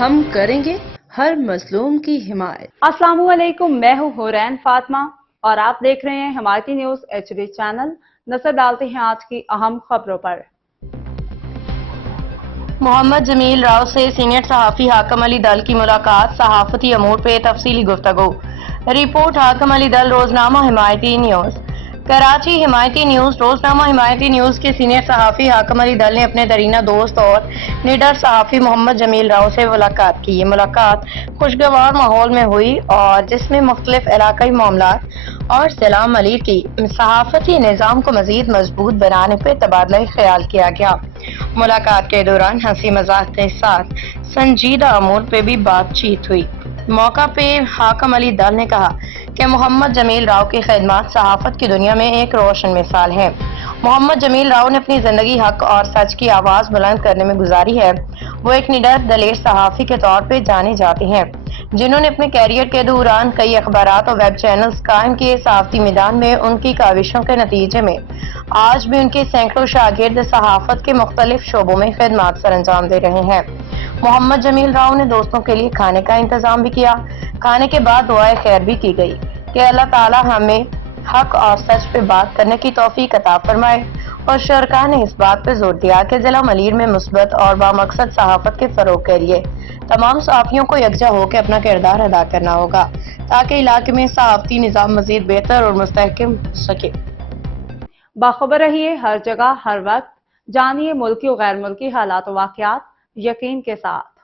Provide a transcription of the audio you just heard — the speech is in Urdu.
ہم کریں گے ہر مظلوم کی حمایت۔ السلام علیکم، میں ہوں حورین فاطمہ اور آپ دیکھ رہے ہیں حمایتی نیوز HD چینل۔ نظر ڈالتے ہیں آج کی اہم خبروں پر۔ محمد جمیل راؤ سے سینئر صحافی حاکم علی ڈل کی ملاقات، صحافتی امور پہ تفصیلی گفتگو۔ رپورٹ حاکم علی ڈل، روزنامہ حمایتی نیوز، کراچی۔ حمایتی نیوز، روزنامہ حمایتی نیوز کے سینئر صحافی حاکم علی ڈل نے اپنے درینہ دوست اور نڈر صحافی محمد جمیل راؤ سے ملاقات کی۔ یہ ملاقات خوشگوار ماحول میں ہوئی اور جس میں مختلف علاقائی معاملات اور ضلع ملیر کی صحافتی نظام کو مزید مضبوط بنانے پہ تبادلہ خیال کیا گیا۔ ملاقات کے دوران ہنسی مذاق کے ساتھ سنجیدہ امور پہ بھی بات چیت ہوئی۔ موقع پہ حاکم علی ڈل نے کہا کہ محمد جمیل راؤ کی خدمات صحافت کی دنیا میں ایک روشن مثال ہے۔ محمد جمیل راؤ نے اپنی زندگی حق اور سچ کی آواز بلند کرنے میں گزاری ہے۔ وہ ایک نڈر دلیر صحافی کے طور پہ جانے جاتے ہیں جنہوں نے اپنے کیریئر کے دوران کئی اخبارات اور ویب چینلز قائم کیے۔ صحافتی میدان میں ان کی کاوشوں کے نتیجے میں آج بھی ان کے سینکڑوں شاگرد صحافت کے مختلف شعبوں میں خدمات سر انجام دے رہے ہیں۔ محمد جمیل راؤ نے دوستوں کے لیے کھانے کا انتظام بھی کیا۔ کھانے کے بعد دعائے خیر بھی کی گئی کہ اللہ تعالیٰ ہمیں حق اور سچ پہ بات کرنے کی توفیق عطا فرمائے، اور شرکاء نے اس بات پہ زور دیا کہ ضلع ملیر میں مثبت اور بامقصد صحافت کے فروغ کے لیے تمام صحافیوں کو یکجا ہو کے اپنا کردار ادا کرنا ہوگا تاکہ علاقے میں صحافتی نظام مزید بہتر اور مستحکم ہو سکے۔ باخبر رہیے ہر جگہ ہر وقت، جانیے ملکی و غیر ملکی حالات و واقعات یقین کے ساتھ۔